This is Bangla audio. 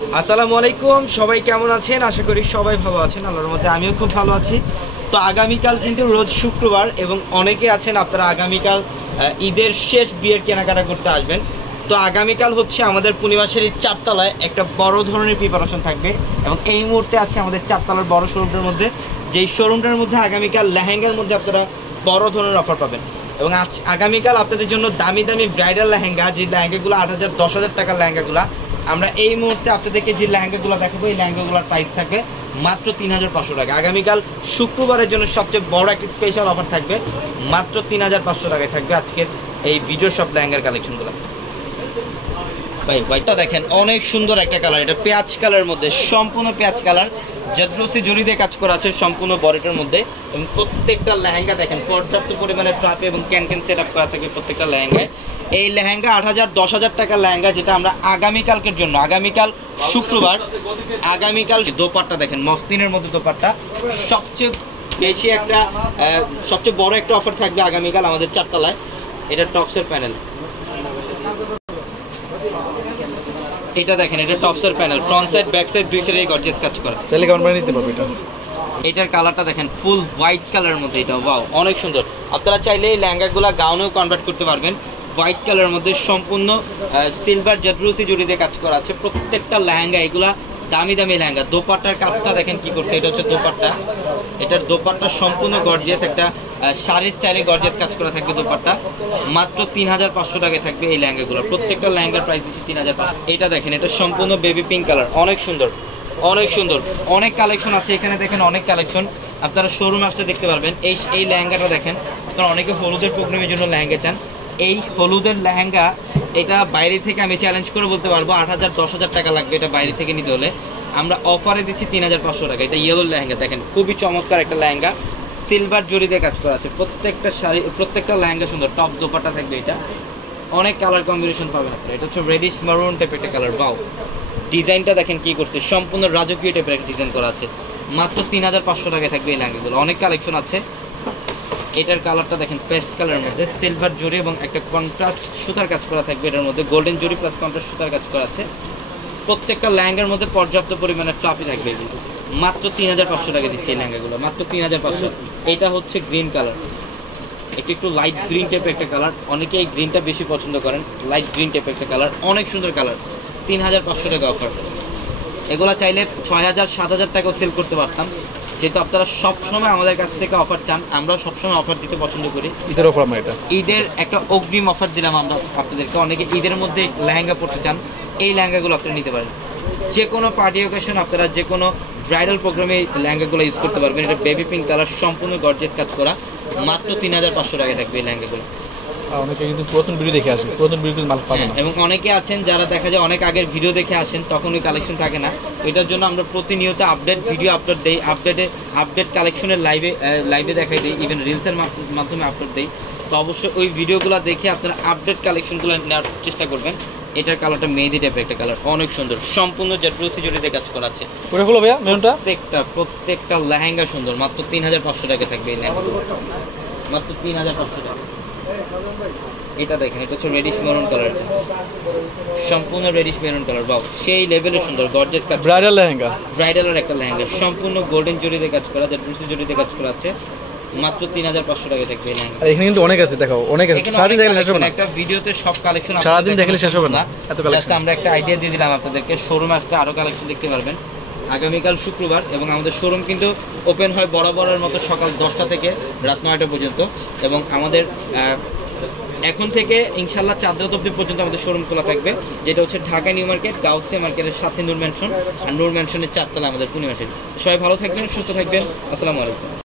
আসসালামু আলাইকুম, সবাই কেমন আছেন? আশা করি সবাই ভালো আছেন। আল্লাহর মধ্যে আমিও খুব ভালো আছি। তো আগামীকাল কিন্তু রোজ শুক্রবার এবং অনেকে আছেন আপনারা আগামীকাল ঈদের শেষ বিয়ের কেনাকাটা করতে আসবেন। তো আগামীকাল হচ্ছে আমাদের পূর্ণিমাসের চারতলায় একটা বড় ধরনের প্রিপারেশন থাকবে এবং এই মুহূর্তে আছে আমাদের চারতলার বড় শোরুমটার মধ্যে, যেই শোরুমটার মধ্যে আগামীকাল লেহেঙ্গার মধ্যে আপনারা বড় ধরনের অফার পাবেন। এবং আগামীকাল আপনাদের জন্য দামি দামি ব্রাইডাল লেহেঙ্গা, যে লেহেঙ্গাগুলো 8,000 10,000 টাকার লেহেঙ্গাগুলো আমরা এই মুহূর্তে আপনাদেরকে যে লেহেঙ্গাগুলো দেখাবো, এই লেহেঙ্গাগুলোর প্রাইস থাকবে মাত্র 3,500 টাকা। আগামীকাল শুক্রবারের জন্য সবচেয়ে বড় একটি স্পেশাল অফার থাকবে, মাত্র 3,500 টাকায় থাকবে আজকের এই ভিডিও সব লেহেঙ্গার কালেকশনগুলো। ভাই হোয়াইটটা দেখেন, অনেক সুন্দর একটা কালার, এটা পেঁয়াজ কালারের মধ্যে, সম্পূর্ণ পেঁয়াজ কালার, জাদ্রসি জরি দিয়ে কাজ করা আছে সম্পূর্ণ বডিটার মধ্যে। এবং প্রত্যেকটা লেহেঙ্গা দেখেন পর্যাপ্ত পরিমাণে ফ্রাপে এবং ক্যান সেট আপ করা থাকে প্রত্যেকটা লেহেঙ্গায়। এই লেহেঙ্গা 8,000 10,000 টাকার লেহেঙ্গা, যেটা আমরা আগামীকালকের জন্য, আগামীকাল শুক্রবার, আগামীকাল দোপাট্টা দেখেন মসলিনের মধ্যে দোপাট্টা সবচেয়ে বেশি একটা সবচেয়ে বড় একটা অফার থাকবে আগামীকাল আমাদের চারতলায়। এটা টপসের প্যানেল, এটা দেখেন, এটা টপসের panel, front side back side দুই সাইডে গর্জিয়াস কাজ করা। চাইলে কেমন বানিয়ে নিতে পারবে এটা। এটার কালারটা দেখেন ফুল হোয়াইট কালারের মধ্যে, এটা ওয়াও অনেক সুন্দর। আপনারা চাইলে এই লেহেঙ্গাগুলো গাউনেও কনভার্ট করতে পারবেন। হোয়াইট কালারের মধ্যে সম্পূর্ণ সিলভার জাদ্রসি জড়ি দিয়ে কাজ করা আছে প্রত্যেকটা লেহেঙ্গা। এগুলা দামি দামি লেহেঙ্গা। দোপাট্টার কাজটা দেখেন কি করছে, এটা হচ্ছে দোপাট্টা। এটার দোপাট্টা সম্পূর্ণ গর্জিয়াস, একটা শাড়ির স্টাইলে গর্জিয়াস কাজ করা থাকবে দোপাট্টা। মাত্র 3,500 টাকায় থাকবে এই লেহেঙ্গাগুলো। প্রত্যেকটা লেহেঙ্গার প্রাইস দিচ্ছি 3,500। এটা দেখেন, এটা সম্পূর্ণ বেবি পিঙ্ক কালার, অনেক সুন্দর অনেক সুন্দর। অনেক কালেকশন আছে এখানে, দেখেন অনেক কালেকশন, আপনারা শোরুমে আসতে দেখতে পারবেন। এই লেহেঙ্গাটা দেখেন, আপনারা অনেকে হলুদের প্রোগ্রামের জন্য লেহেঙ্গা চান। এই হলুদের লেহেঙ্গা এটা বাইরে থেকে আমি চ্যালেঞ্জ করে বলতে পারবো 8,000 10,000 টাকা লাগবে এটা বাইরে থেকে নিতে হলে। আমরা অফারে দিচ্ছি 3,500 টাকা। এটা ইয়েলো লেহেঙ্গা দেখেন, খুবই চমৎকার একটা লেহেঙ্গা, সিলভার জরি দিয়ে কাজ করা আছে প্রত্যেকটা শাড়ি, প্রত্যেকটা লেহেঙ্গা সুন্দর। টপ দোপাট্টা থাকবে, এটা অনেক কালার কম্বিনেশন পাবেন আপনারা। এটা হচ্ছে রেডিশ মারুন টাইপের একটা কালার। বাও, ডিজাইনটা দেখেন কি করছে, সম্পূর্ণ রাজকীয় টাইপের একটা ডিজাইন করা আছে। মাত্র 3,500 টাকায় থাকবে এই লেহেঙ্গাগুলো। অনেক কালেকশন আছে। এটার কালারটা দেখেন পেস্ট কালারের মধ্যে, সিলভার জরি এবং একটা কন্ট্রাস্ট সুতার কাজ করা থাকবে। এটার মধ্যে গোল্ডেন জরি প্লাস কন্ট্রাস্ট সুতার কাজ করা আছে। প্রত্যেকটা লেহেঙ্গার মধ্যে পর্যাপ্ত পরিমাণে ফ্লাফি থাকবে এগুলো। মাত্র 3,500 টাকা দিচ্ছে এই লেহেঙ্গাগুলো, মাত্র 3,500। এটা হচ্ছে গ্রিন কালার, একটু লাইট গ্রিন টাইপের একটা কালার। অনেকে এই গ্রিনটা বেশি পছন্দ করেন, লাইট গ্রিন টাইপের একটা কালার, অনেক সুন্দর কালার। 3,500 টাকা অফার। এগুলো চাইলে 6,000 7,000 টাকাও সেল করতে পারতাম। যেহেতু আপনারা সবসময় আমাদের কাছ থেকে অফার চান, আমরা সবসময় অফার দিতে পছন্দ করি। ঈদের অফার আমরা এটা, ঈদের একটা অগ্রিম অফার দিলাম আমরা আপনাদেরকে। অনেকে ঈদের মধ্যে লেহেঙ্গা পড়তে চান, এই লেহেঙ্গাগুলো আপনারা নিতে পারেন। যে কোনো পার্টি অকেশন, আপনারা যে কোনো ব্রাইডাল প্রোগ্রামে লেহেঙ্গাগুলো ইউজ করতে পারবেন। এটা বেবি পিঙ্ক কালার, সম্পূর্ণ গর্জিয়াস কাজ করা, মাত্র 3,500 টাকায় থাকবে এই লেহেঙ্গাগুলো। অনেকে কিন্তু পুরাতন ভিডিও দেখে আসে, পুরাতন ভিডিও মাল পাবে না। এবং অনেকে আছেন যারা দেখা যায় অনেক আগের ভিডিও দেখে আসেন, তখন ওই কালেকশন থাকে না। এটার জন্য আমরা প্রতিনিয়ত আপডেট ভিডিও আপলোড দিই, আপডেট কালেকশনের লাইভে দেখাই দিই, ইভেন রিলসের মাধ্যমে আপলোড দিই। তো অবশ্যই ওই ভিডিওগুলো দেখে আপনারা আপডেট কালেকশনগুলো নেওয়ার চেষ্টা করবেন। এটার কালারটা মেহেদি টাইপের একটা কালার, অনেক সুন্দর, সম্পূর্ণ জাদ্রসি জড়ি দিয়ে কাজ করা আছে। ওটা হলো ভাইয়া মেরুনটা, প্রত্যেকটা লেহেঙ্গা সুন্দর। মাত্র 3,500 টাকা থাকবে এই লেহেঙ্গাগুলো, মাত্র 3,500 টাকা। এটা দেখেন, এটা হচ্ছে রেডিশ মেরুন কালার, সম্পূর্ণ রেডিশ মেরুন কালার। বাও, সেই লেভেলে সুন্দর গর্জিয়াস কাজ। ব্রাইডাল লেহেঙ্গা, ব্রাইডালের একটা লেহেঙ্গা, সম্পূর্ণ গোল্ডেন জড়িতে কাজ করা, জাদ্রসি জড়িতে কাজ করা আছে। মাত্র 3,500 টাকা থাকবে এই লেহেঙ্গা। এখানে কিন্তু অনেক আছে, দেখাও অনেক আছে, সারাদিন দেখলে শেষ হবে না। একটা ভিডিওতে সব কালেকশন সারাদিন দেখলে শেষ হবে না, এত কালেকশন। আমরা একটা আইডিয়া দিয়ে দিলাম আপনাদেরকে, শোরুমে আসতে আরো কালেকশন দেখতে পারবেন। আগামীকাল শুক্রবার এবং আমাদের শোরুম কিন্তু ওপেন হয় বরাবরের মতো সকাল 10টা থেকে রাত 9টা পর্যন্ত। এবং আমাদের এখন থেকে ইনশাল্লাহ চাঁদ রাত অবধি পর্যন্ত আমাদের শোরুম খোলা থাকবে, যেটা হচ্ছে ঢাকা নিউ মার্কেট, গাউসিয়া মার্কেটের সাথে নূর ম্যানশন, আর নূর ম্যানশনের 4 তলা আমাদের পূর্ণিমাসের। সবাই ভালো থাকবেন, সুস্থ থাকবেন। আসসালামু আলাইকুম।